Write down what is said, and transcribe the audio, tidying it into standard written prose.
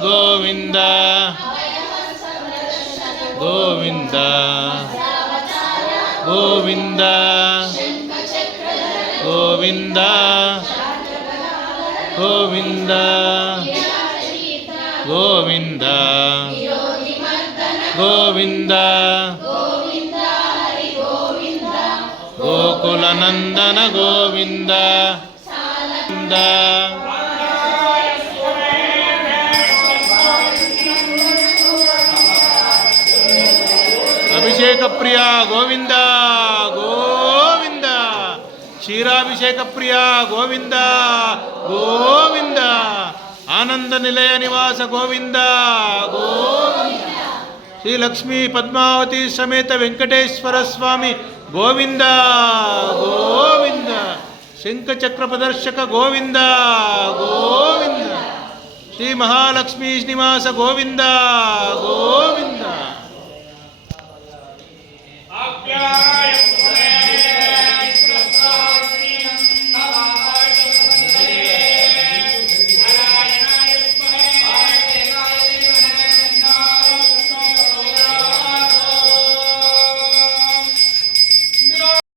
ಗೋವಿಂದ ಗೋವಿಂದ ಗೋವಿಂದ ಗೋವಿಂದ ಗೋವಿಂದ ಗೋವಿಂದ ಗೋವಿಂದ ಗೋಕುಲನಂದನ ಗೋವಿಂದ ಗೋವಿಂದ ಅಭಿಷೇಕ ಪ್ರಿಯ ಗೋವಿಂದ ಗೋವಿಂದ ಕ್ಷೀರಾಭಿಷೇಕ ಪ್ರಿಯ ಗೋವಿಂದ ಗೋವಿಂದ ಆನಂದ ನಿಲಯ ನಿವಾಸ ಗೋವಿಂದ ಗೋವಿಂದ ಶ್ರೀ ಲಕ್ಷ್ಮೀ ಪದ್ಮಾವತಿ ಸಮೇತ ವೆಂಕಟೇಶ್ವರ ಸ್ವಾಮಿ ಗೋವಿಂದ ಗೋವಿಂದ ಶಂಖಚಕ್ರ ಪ್ರದರ್ಶಕ ಗೋವಿಂದ ಗೋವಿಂದ ಶ್ರೀ ಮಹಾಲಕ್ಷ್ಮೀ ಶ್ರೀನಿವಾಸ ಗೋವಿಂದ ಗೋವಿಂದ